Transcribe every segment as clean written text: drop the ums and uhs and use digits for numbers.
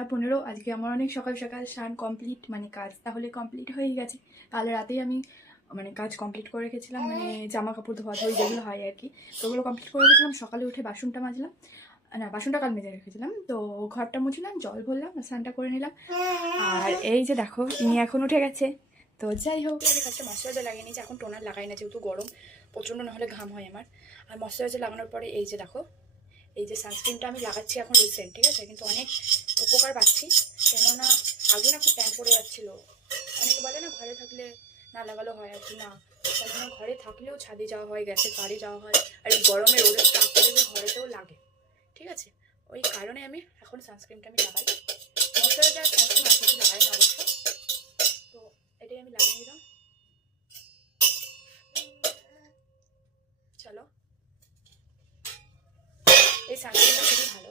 8:15। আজকে আমার অনেক সকাল সকাল স্নান কমপ্লিট, মানে কাজ তাহলে কমপ্লিট হয়ে গেছে। কাল রাতেই আমি মানে কাজ কমপ্লিট করে রেখেছিলাম, মানে জামা কাপড় ধোয়া ধোয়া যেগুলো হয় আর কি, তো ওগুলো কমপ্লিট করে রেখেছিলাম। সকালে উঠে বাসনটা মাজলাম, না বাসনটা কাল মেজে রেখেছিলাম, তো ঘরটা মুছলাম, জল ভরলাম, স্নানটা করে নিলাম। আর এই যে দেখো ইনি এখন উঠে গেছে। তো যাই হোক, আমি ফার্স্টে ময়শ্চারাইজার লাগিয়ে নিয়েছি, এখন টোনার লাগাই না যেহেতু গরম প্রচণ্ড, নাহলে ঘাম হয় আমার। আর ময়শ্চারাইজার লাগানোর পরে এই যে দেখো, এই যে সানস্ক্রিনটা আমি লাগাচ্ছি এখন রিসেন্ট, ঠিক আছে, কিন্তু অনেক উপকার পাচ্ছি। কেননা আগে না খুব ট্যান পড়ে যাচ্ছিলো, অনেকে বলে না ঘরে থাকলে না লাগালো হয় আর কি, না কেননা ঘরে থাকলেও ছাদে যাওয়া হয়, গ্যাসের পাড়ে যাওয়া হয়, আর এই গরমে রোদের তাপটা যদি ঘরেতেও লাগে, ঠিক আছে, ওই কারণে আমি এখন সানস্ক্রিনটা আমি লাগাই। ময়শ্চারাইজার সানস্ক্রিন আর কিছু লাগাই না অবশ্য, তো এটাই আমি লাগিয়ে দিলাম। চলো, এই সানস্ক্রিনটা খুবই ভালো।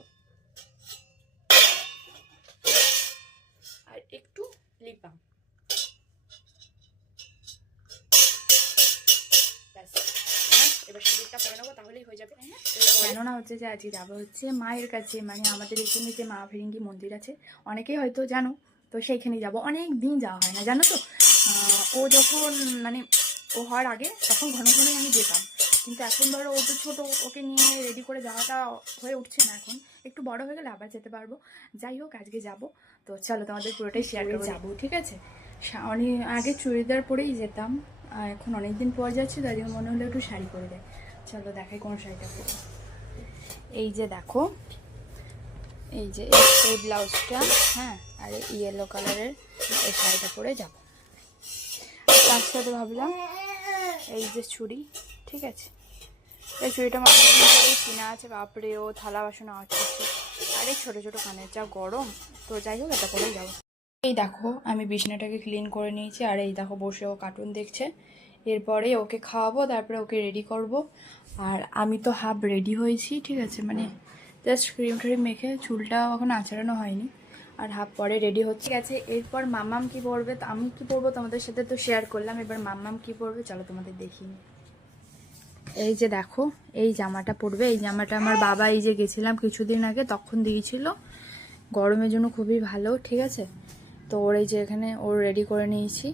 আর একটু লিপ বাম, এবার সিঁদুরটা পরে নেবো, তাহলেই হয়ে যাবে। কেননা হচ্ছে যে আজকে যাবো হচ্ছে মায়ের কাছে, মানে আমাদের এখানে যে মা ফিরিঙ্গি মন্দির আছে, অনেকেই হয়তো জানো, তো সেইখানেই যাবো। অনেক দিন যাওয়া হয় না জানো তো। ও যখন মানে ও হওয়ার আগে তখন ঘন ঘনই আমি যেতাম, কিন্তু এখন ধরো ও তো ছোটো, ওকে নিয়ে রেডি করে যাওয়াটা হয়ে উঠছে না। এখন একটু বড় হয়ে গেলে আবার যেতে পারবো। যাই হোক, আজকে যাব, তো চলো তোমাদের পুরোটাই শেয়ার করে যাবো, ঠিক আছে। অনেক আগে চুড়িদার পরেই যেতাম, এখন অনেক দিন পর যাচ্ছি, তাই জন্য মনে হলো একটু শাড়ি পরে দেয়। চলো দেখাই কোন শাড়িটা পরে। এই যে দেখো, এই যে এই ব্লাউজটা, হ্যাঁ, আর ইয়েলো কালারের এই শাড়িটা পরে যাব। তার সাথে ভাবলাম এই যে চুড়ি, ঠিক আছে, এই চুড়িটা আমার অনেকদিন ধরেই কিনা আছে। বাপরে, ও থালা বাসন আওয়াজ করছে, আর এই ছোটো ছোটো কানের যা গরম, তো যাই হোক এটা পরেই যাবো। এই দেখো আমি বিছানাটাকে ক্লিন করে নিয়েছি, আর এই দেখো বসে ও কার্টুন দেখছে। এরপরে ওকে খাওয়াবো, তারপরে ওকে রেডি করব। আর আমি তো হাফ রেডি হয়েছি, ঠিক আছে, মানে জাস্ট ক্রিম ট্রিম মেখে, চুলটাও এখন আঁচড়ানো হয়নি, আর হাফ পরে রেডি হচ্ছে। ঠিক আছে, এরপর মাম্মাম কি পরবে, তো আমি কি পরবো তোমাদের সাথে তো শেয়ার করলাম, এবার মাম্মাম কি পরবে চলো তোমাদের দেখিয়ে। এই যে দেখো এই জামাটা পরবে, এই জামাটা আমার বাবা এই যে গেছিলাম কিছুদিন আগে তখন দিয়েছিল, গরমের জন্য খুবই ভালো, ঠিক আছে। তো ওর এই যে এখানে ওর রেডি করে নিয়েছি,